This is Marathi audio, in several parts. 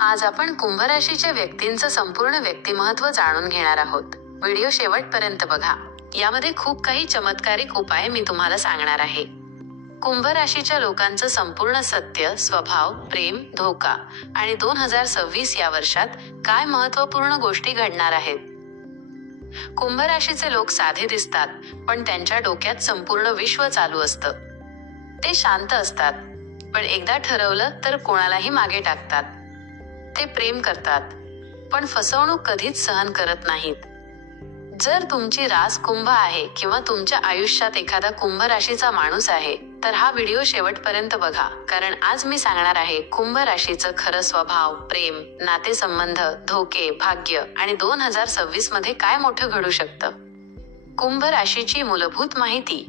आज आपण कुंभ राशीच्या व्यक्तींचं संपूर्ण व्यक्तिमत्व जाणून घेणार आहोत. व्हिडिओ शेवटपर्यंत बघा. यामध्ये खूप काही चमत्कारिक उपाय मी तुम्हाला सांगणार आहे. कुंभ राशीच्या लोकांचं संपूर्ण सत्य स्वभाव प्रेम धोका आणि दोन हजार सव्वीस या वर्षात काय महत्त्वपूर्ण गोष्टी घडणार आहेत? कुंभ राशीचे लोक साधे दिसतात पण त्यांच्या डोक्यात संपूर्ण विश्व चालू असतं. ते शांत असतात पण एकदा ठरवलं तर कोणालाही मागे टाकतात. ते प्रेम करतात. पण फसवणूक कधीच सहन करत नाहीत. जर तुमची रास कुंभ आहे किंवा तुमच्या आयुष्यात एखादा कुंभ राशीचा माणूस आहे तर हा व्हिडिओ शेवटपर्यंत बघा. कारण आज मी सांगणार आहे कुंभ राशीचं खरं स्वभाव प्रेम नातेसंबंध धोके भाग्य आणि दोन हजार सव्वीसमध्ये काय मोठं घडू शकतं? कुंभ राशीची मूलभूत माहिती.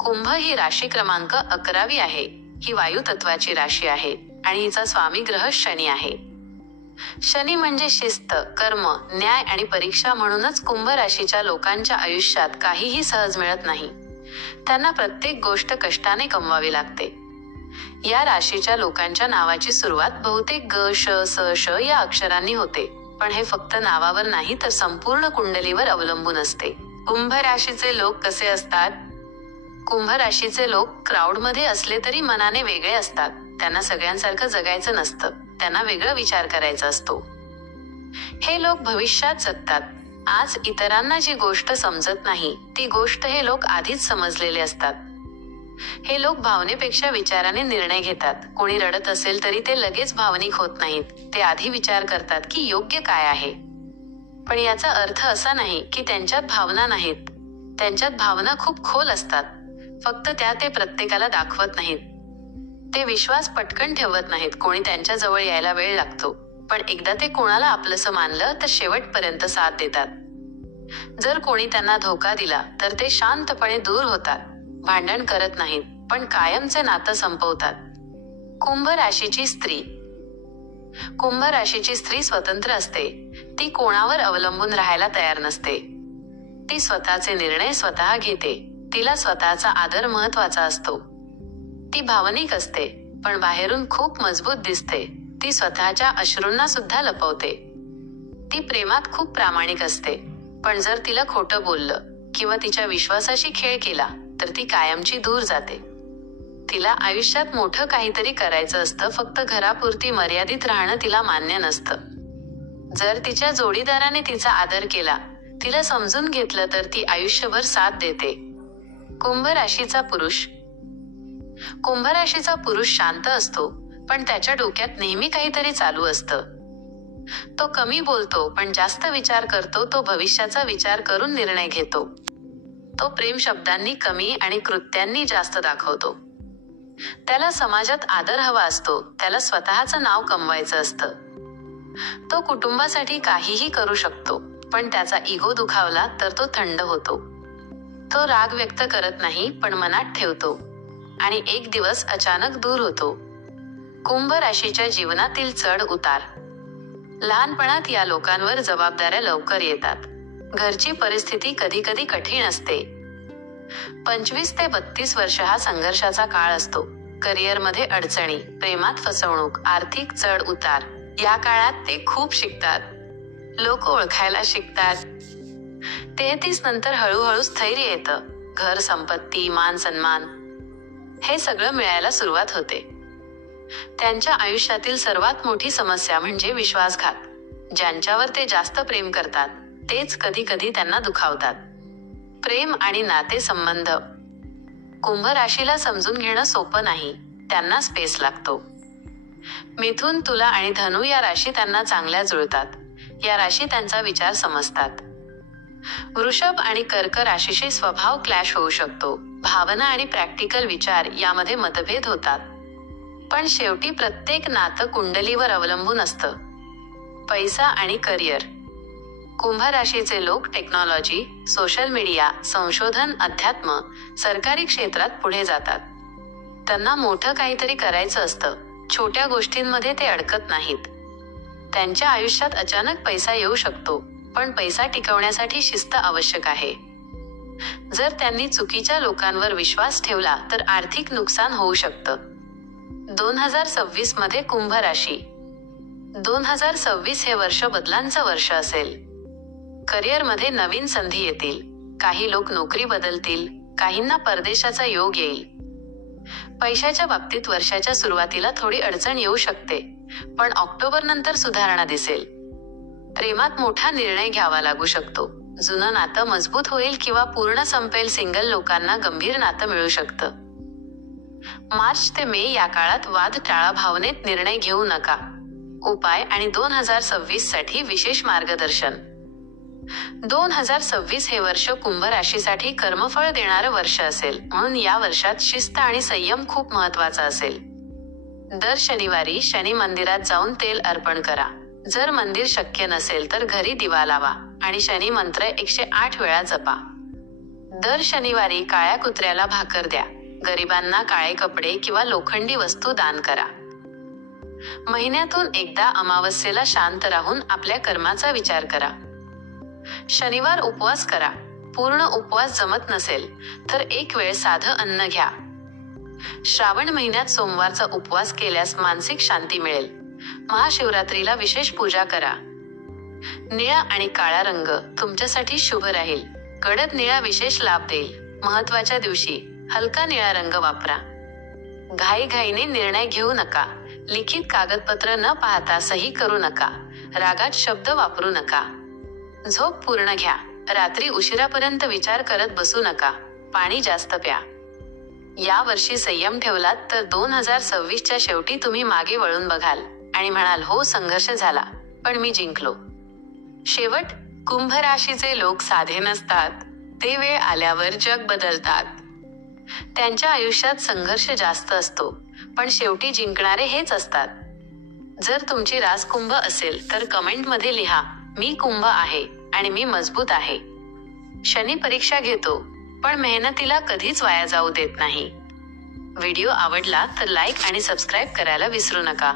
कुंभ ही राशी क्रमांक अकरावी आहे. ही वायू तत्वाची राशी आहे आणि हिचा स्वामी ग्रह शनी आहे. शनी म्हणजे शिस्त कर्म न्याय आणि परीक्षा म्हणूनच कुंभ राशीच्या लोकांच्या आयुष्यात काहीही सहज मिळत नाही. त्यांना प्रत्येक गोष्ट कष्टाने कमवावी लागते. या राशीच्या लोकांच्या नावाची सुरुवात बहुतेक ग श स श या अक्षरांनी होते पण हे फक्त नावावर नाही तर संपूर्ण कुंडलीवर अवलंबून असते. कुंभ राशीचे लोक कसे असतात? कुंभ राशीचे लोक क्राऊडमध्ये असले तरी मनाने वेगळे असतात. त्यांना सगळ्यांसारखं जगायचं नसतं. त्यांना वेगळा विचार करायचा असतो. हे लोक भविष्यात जगतात. आज इतरांना जी गोष्ट समजत नाही ती गोष्ट हे लोक आधीच समजलेले असतात. हे लोक भावनेपेक्षा विचाराने निर्णय घेतात. कोणी रडत असेल तरी ते लगेच भावनिक होत नाहीत. ते आधी विचार करतात की योग्य काय आहे. पण याचा अर्थ असा नाही की त्यांच्यात भावना नाहीत. त्यांच्यात भावना खूप खोल असतात. फक्त त्या ते प्रत्येकाला दाखवत नाहीत. ते विश्वास पटकन ठेवत नाहीत. कोणी त्यांच्या जवळ यायला वेळ लागतो. पण एकदा ते कोणाला आपलंसं मानलं तर शेवटपर्यंत साथ देतात. जर कोणी त्यांना धोका दिला तर ते शांतपणे दूर होतात. भांडण करत नाहीत पण कायमचे नातं संपवतात. कुंभ राशीची स्त्री. कुंभ राशीची स्त्री स्वतंत्र असते. ती कोणावर अवलंबून राहायला तयार नसते. ती स्वतःचे निर्णय स्वतः घेते. तिला स्वतःचा आदर महत्त्वाचा असतो. ती भावनिक असते पण बाहेरून खूप मजबूत दिसते. ती स्वतःच्या अश्रूंना सुद्धा लपवते. ती प्रेमात खूप प्रामाणिक असते पण जर तिला खोटं बोललं किंवा तिच्या विश्वासाशी खेळ केला तर ती कायमची दूर जाते. तिला आयुष्यात मोठं काहीतरी करायचं असतं फक्त घरापुरती मर्यादित राहणं तिला मान्य नसतं. जर तिच्या जोडीदाराने तिचा आदर केला तिला समजून घेतलं तर ती आयुष्यभर साथ देते. कुंभ राशीचा पुरुष कुंभ राशीचा पुरुष शांत असतो पण त्याच्या डोक्यात नेहमी काहीतरी चालू असतं. तो कमी बोलतो पण जास्त विचार करतो तो भविष्याचा विचार करून निर्णय घेतो. तो प्रेम शब्दांनी कमी आणि कृत्यांनी जास्त दाखवतो. त्याला समाजात आदर हवा असतो त्याला स्वतःचं नाव कमवायचं असतं. तो कुटुंबासाठी काहीही करू शकतो पण त्याचा इगो दुखावला तर तो थंड होतो. तो राग व्यक्त करत नाही पण मनात ठेवतो. आणि एक दिवस अचानक दूर होतो. कुंभ राशीच्या जीवनातील चढ उतार. लहानपणात या लोकांवर जबाबदाऱ्या लवकर येतात. घरची परिस्थिती कधी कधी कठीण असते. पंचवीस ते बत्तीस वर्ष हा संघर्षाचा काळ असतो. करिअरमध्ये अडचणी प्रेमात फसवणूक आर्थिक चढ उतार या काळात ते खूप शिकतात. लोक ओळखायला शिकतात. तेहतीस नंतर हळूहळू स्थैर्य येतं. घर संपत्ती मान सन्मान हे सगळं मिळायला सुरुवात होते. त्यांच्या आयुष्यातील सर्वात मोठी समस्या म्हणजे विश्वासघात. ज्यांच्यावर ते जास्त प्रेम करतात तेच कधी कधी त्यांना दुखावतात. प्रेम आणि नाते संबंध कुंभ राशीला समजून घेणं सोपं नाही त्यांना स्पेस लागतो. मिथून तुला आणि धनु या राशी त्यांना चांगल्या जुळतात. या राशी त्यांचा विचार समजतात. वृषभ आणि कर्क राशीशी स्वभाव क्लॅश होऊ शकतो. भावना आणि प्रॅक्टिकल विचार यामध्ये मतभेद होतात. पण शेवटी प्रत्येक नातं कुंडलीवर अवलंबून असतं. पैसा आणि करिअर. कुंभ राशीचे लोक टेक्नॉलॉजी सोशल मीडिया संशोधन अध्यात्म सरकारी क्षेत्रात पुढे जातात. त्यांना मोठं काहीतरी करायचं असतं. छोट्या गोष्टींमध्ये ते अडकत नाहीत. त्यांच्या आयुष्यात अचानक पैसा येऊ शकतो. पण पैसा टिकवण्यासाठी शिस्त आवश्यक आहे. जर त्यांनी चुकीच्या लोकांवर विश्वास ठेवला तर आर्थिक नुकसान होऊ शकतं. दोन हजार सव्वीसमध्ये कुंभ राशी. दोन हजार सव्वीस हे वर्ष बदलांचं वर्ष असेल. करिअरमध्ये नवीन संधी येतील. काही लोक नोकरी बदलतील. काहींना परदेशाचा योग येईल. पैशाच्या बाबतीत वर्षाच्या सुरुवातीला थोडी अडचण येऊ शकते. पण ऑक्टोबर नंतर सुधारणा दिसेल. प्रेमात मोठा निर्णय घ्यावा लागू शकतो. जुनं नातं मजबूत होईल किंवा पूर्ण संपेल सिंगल लोकांना गंभीर नातं मिळू शकतं. मार्च ते मे या काळात वाद टाळा भावनेत निर्णय घेऊ नका. उपाय आणि दोन हजार सव्वीससाठी विशेष मार्गदर्शन. दोन हजार सव्वीस हे वर्ष कुंभ राशीसाठी कर्मफळ देणारं वर्ष असेल. म्हणून या वर्षात शिस्त आणि संयम खूप महत्त्वाचा असेल. दर शनिवारी शनी मंदिरात जाऊन तेल अर्पण करा. जर मंदिर शक्य नसेल तर घरी दिवा लावा आणि शनी मंत्र एकशे आठ वेळा जपा. दर शनिवारी काळ्या कुत्र्याला भाकर द्या. गरिबांना काळे कपडे किंवा लोखंडी वस्तू दान करा. महिन्यातून एकदा अमावस्येला शांत राहून आपल्या कर्माचा विचार करा. शनिवार उपवास करा. पूर्ण उपवास जमत नसेल तर एक वेळ साधं अन्न घ्या. श्रावण महिन्यात सोमवारचा उपवास केल्यास मानसिक शांती मिळेल. महाशिवरात्रीला विशेष पूजा करा. निळा आणि काळा रंग तुमच्यासाठी शुभ राहील. गडद निळा विशेष लाभ देईल. महत्त्वाच्या दिवशी हलका निळा रंग वापरा. घाईघाईने निर्णय घेऊ नका. लिखित कागदपत्र न पाहता सही करू नका. रागात शब्द वापरू नका. झोप पूर्ण घ्या. रात्री उशिरापर्यंत विचार करत बसू नका. पाणी जास्त प्या. या वर्षी संयम ठेवलात तर दोन हजार सव्वीसच्या शेवटी तुम्ही मागे वळून बघाल. आणि म्हणाल हो संघर्ष झाला पण मी जिंकलो. शेवट कुंभ राशीचे लोक साधे नसतात ते वेळ आल्यावर जग बदलतात. त्यांच्या आयुष्यात संघर्ष जास्त असतो पण शेवटी जिंकणारे हेच असतात. जर तुमची रास कुंभ असेल तर कमेंटमध्ये लिहा मी कुंभ आहे आणि मी मजबूत आहे. शनी परीक्षा घेतो पण मेहनतीला कधीच वाया जाऊ देत नाही. व्हिडिओ आवडला तर लाईक आणि सबस्क्राईब करायला विसरू नका.